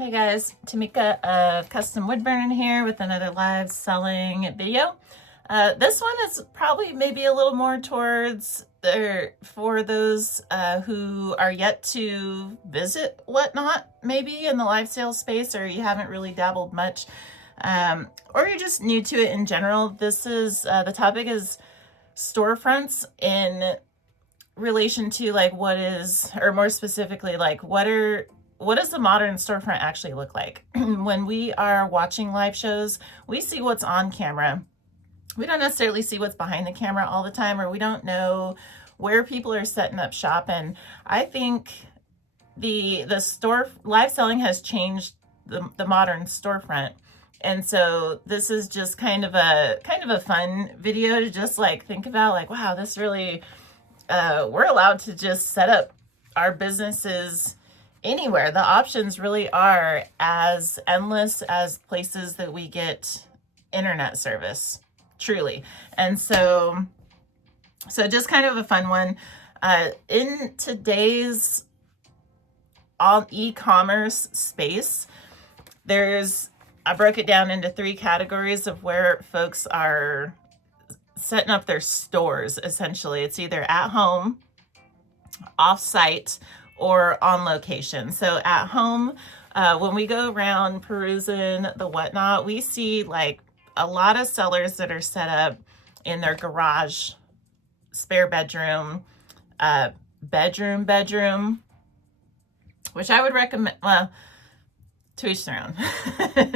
Hey guys, Tamika of Custom Wood Burning here with another live selling video. This one is probably maybe a little more towards for those who are yet to visit Whatnot, maybe in the live sales space, or you haven't really dabbled much, or you're just new to it in general. This is the topic is storefronts in relation to like what is, or more specifically, like what does the modern storefront actually look like? When we are watching live shows, we see what's on camera. We don't necessarily see what's behind the camera all the time, or we don't know where people are setting up shop. And I think the store live selling has changed the modern storefront. And so this is just kind of a fun video to just like think about, like, wow, this really we're allowed to just set up our businesses anywhere. The options really are as endless as places that we get internet service, truly. And so just kind of a fun one. In today's e-commerce space, I broke it down into 3 categories of where folks are setting up their stores. Essentially, it's either at home, off-site, or on location. So at home, when we go around perusing the Whatnot, we see like a lot of sellers that are set up in their garage, spare bedroom, bedroom, which I would recommend. Well, to each their own.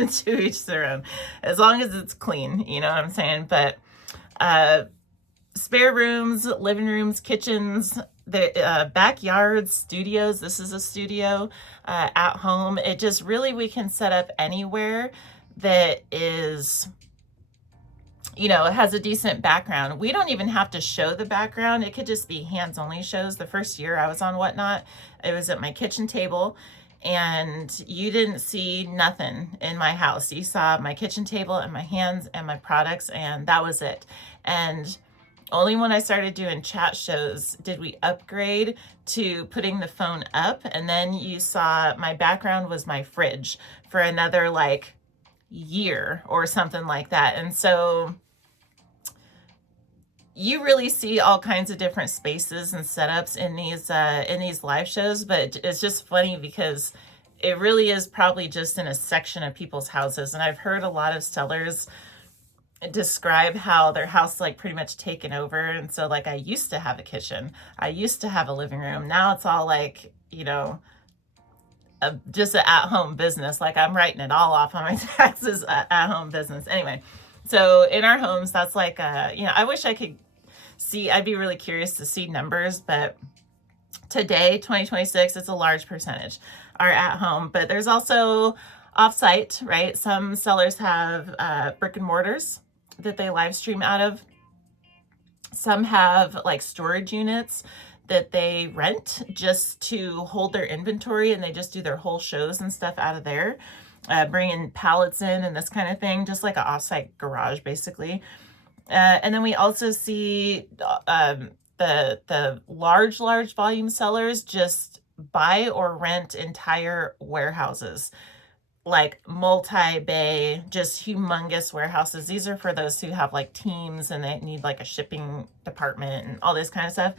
To each their own, as long as it's clean, you know what I'm saying? But spare rooms, living rooms, kitchens, the backyards, studios. This is a studio at home. It just really, we can set up anywhere that is, you know, it has a decent background. We don't even have to show the background. It could just be hands only shows. The first year I was on Whatnot, it was at my kitchen table, and you didn't see nothing in my house. You saw my kitchen table and my hands and my products, and that was it. And only when I started doing chat shows did we upgrade to putting the phone up, and then you saw my background was my fridge for another like year or something like that. And so you really see all kinds of different spaces and setups in these live shows, but it's just funny because it really is probably just in a section of people's houses. And I've heard a lot of sellers describe how their house like pretty much taken over. And so like, I used to have a kitchen, I used to have a living room, now it's all like, you know, just an at-home business. Like I'm writing it all off on my taxes, at-home business. Anyway, so in our homes, that's like you know, I wish I could see, I'd be really curious to see numbers, but today, 2026, it's a large percentage are at home. But there's also off-site, right? Some sellers have brick and mortars that they live stream out of. Some have like storage units that they rent just to hold their inventory, and they just do their whole shows and stuff out of there, bringing pallets in and this kind of thing, just like an off-site garage basically. And then we also see the large volume sellers just buy or rent entire warehouses, like multi-bay, just humongous warehouses. These are for those who have like teams and they need like a shipping department and all this kind of stuff.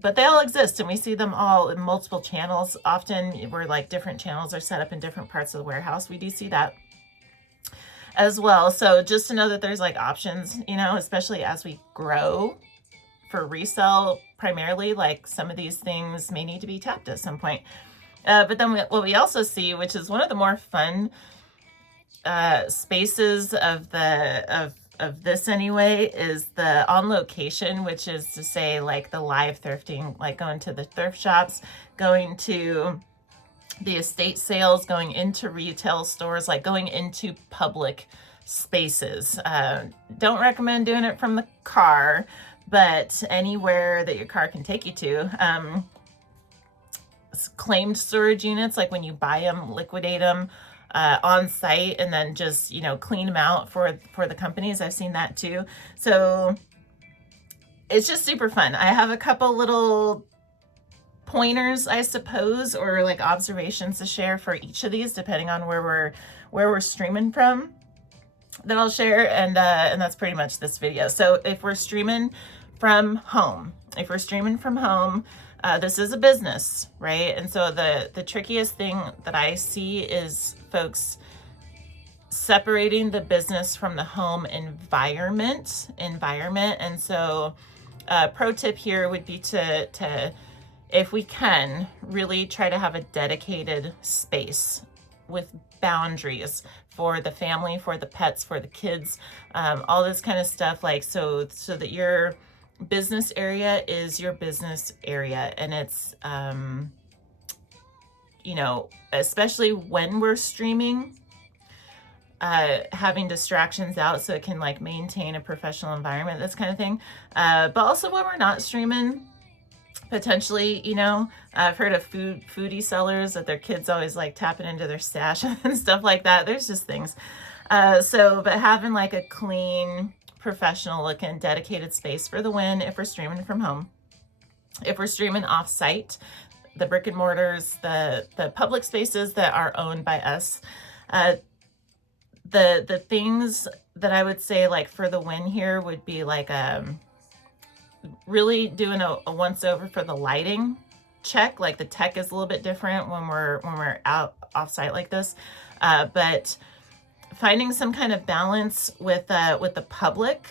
But they all exist, and we see them all in multiple channels. Often where like different channels are set up in different parts of the warehouse, we do see that as well. So just to know that there's like options, you know, especially as we grow for resale primarily, like some of these things may need to be tapped at some point. But then what we also see, which is one of the more fun spaces of this anyway, is the on location, which is to say like the live thrifting, like going to the thrift shops, going to the estate sales, going into retail stores, like going into public spaces. Don't recommend doing it from the car, but anywhere that your car can take you to. Claimed storage units, like when you buy them, liquidate them on site, and then just, you know, clean them out for the companies. I've seen that too. So it's just super fun. I have a couple little pointers, I suppose, or like observations to share for each of these, depending on where we're streaming from, that I'll share. And that's pretty much this video. So if we're streaming from home, this is a business, right? And so the trickiest thing that I see is folks separating the business from the home environment. And so pro tip here would be to, if we can, really try to have a dedicated space with boundaries for the family, for the pets, for the kids, all this kind of stuff, like so that your business area is your business area. And it's you know, especially when we're streaming, having distractions out so it can like maintain a professional environment, this kind of thing. But also when we're not streaming, potentially, you know, I've heard of foodie sellers that their kids always like tapping into their stash and stuff like that. There's just things. But having like a clean, professional looking, dedicated space for the win if we're streaming from home. If we're streaming off site, the brick and mortars, the public spaces that are owned by us, the things that I would say like for the win here would be like really doing a once over for the lighting check. Like the tech is a little bit different when we're out off site like this, but finding some kind of balance with the public,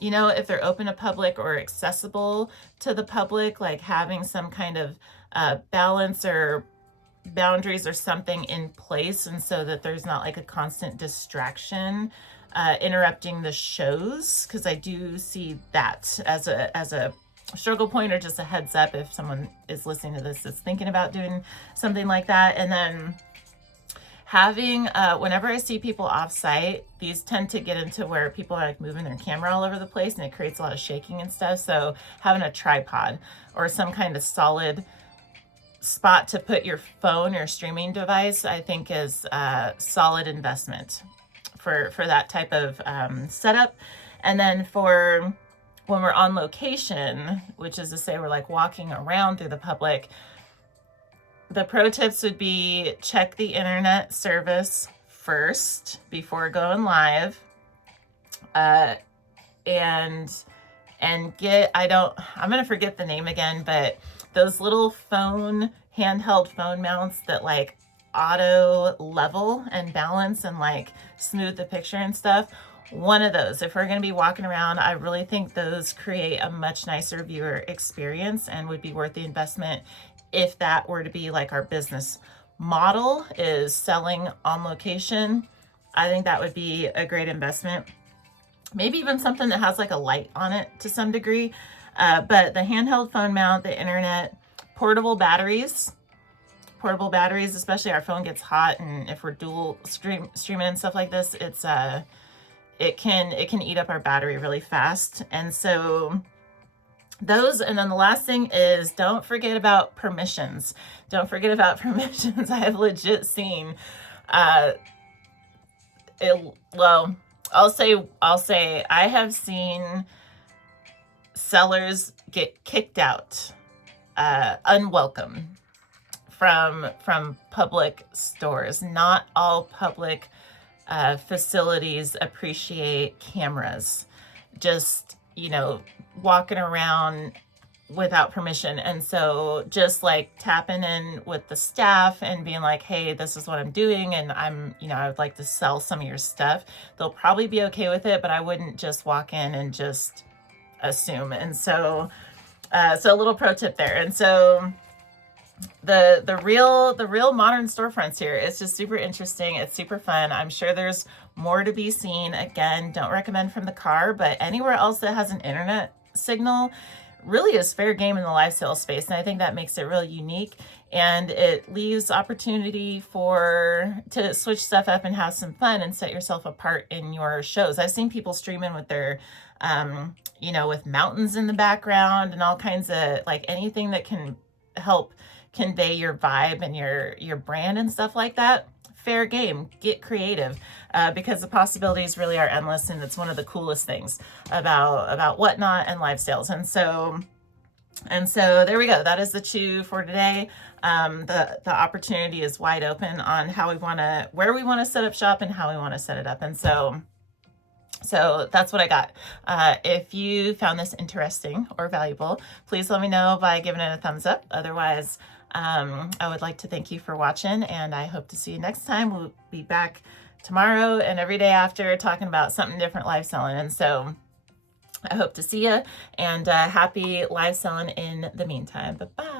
you know, if they're open to public or accessible to the public, like having some kind of balance or boundaries or something in place, and so that there's not like a constant distraction interrupting the shows, because I do see that as a struggle point, or just a heads up if someone is listening to this is thinking about doing something like that. And then having whenever I see people off site, these tend to get into where people are like moving their camera all over the place, and it creates a lot of shaking and stuff. So having a tripod or some kind of solid spot to put your phone or streaming device, I think is a solid investment for that type of setup. And then for when we're on location, which is to say we're like walking around through the public, the pro tips would be check the internet service first before going live, and get, I'm gonna forget the name again, but those little handheld phone mounts that like auto level and balance and like smooth the picture and stuff. One of those, if we're going to be walking around, I really think those create a much nicer viewer experience and would be worth the investment if that were to be like our business model, is selling on location. I think that would be a great investment. Maybe even something that has like a light on it to some degree. But the handheld phone mount, the internet, portable batteries, especially our phone gets hot, and if we're dual streaming and stuff like this, it's it can eat up our battery really fast. And so those, and then the last thing is don't forget about permissions. I have legit seen I'll say I have seen sellers get kicked out, unwelcome from public stores. Not all public facilities appreciate cameras just, you know, walking around without permission. And so just like tapping in with the staff and being like, hey, this is what I'm doing, and I would like to sell some of your stuff. They'll probably be okay with it, but I wouldn't just walk in and just assume. And so so a little pro tip there. And so the real modern storefronts here, it's just super interesting. It's super fun. I'm sure there's more to be seen. Again, don't recommend from the car, but anywhere else that has an internet signal really is fair game in the live sales space. And I think that makes it really unique, and it leaves opportunity to switch stuff up and have some fun and set yourself apart in your shows. I've seen people streaming with their with mountains in the background and all kinds of, like, anything that can help convey your vibe and your brand and stuff like that. Fair game. Get creative, because the possibilities really are endless, and it's one of the coolest things about Whatnot and live sales. And so And so there we go. That is the chew for today. The opportunity is wide open on how we want to, where we want to set up shop and how we want to set it up. And so that's what I got. If you found this interesting or valuable, please let me know by giving it a thumbs up. Otherwise, I would like to thank you for watching, and I hope to see you next time. We'll be back tomorrow and every day after talking about something different live selling. And so I hope to see you, and happy live selling in the meantime. Bye-bye.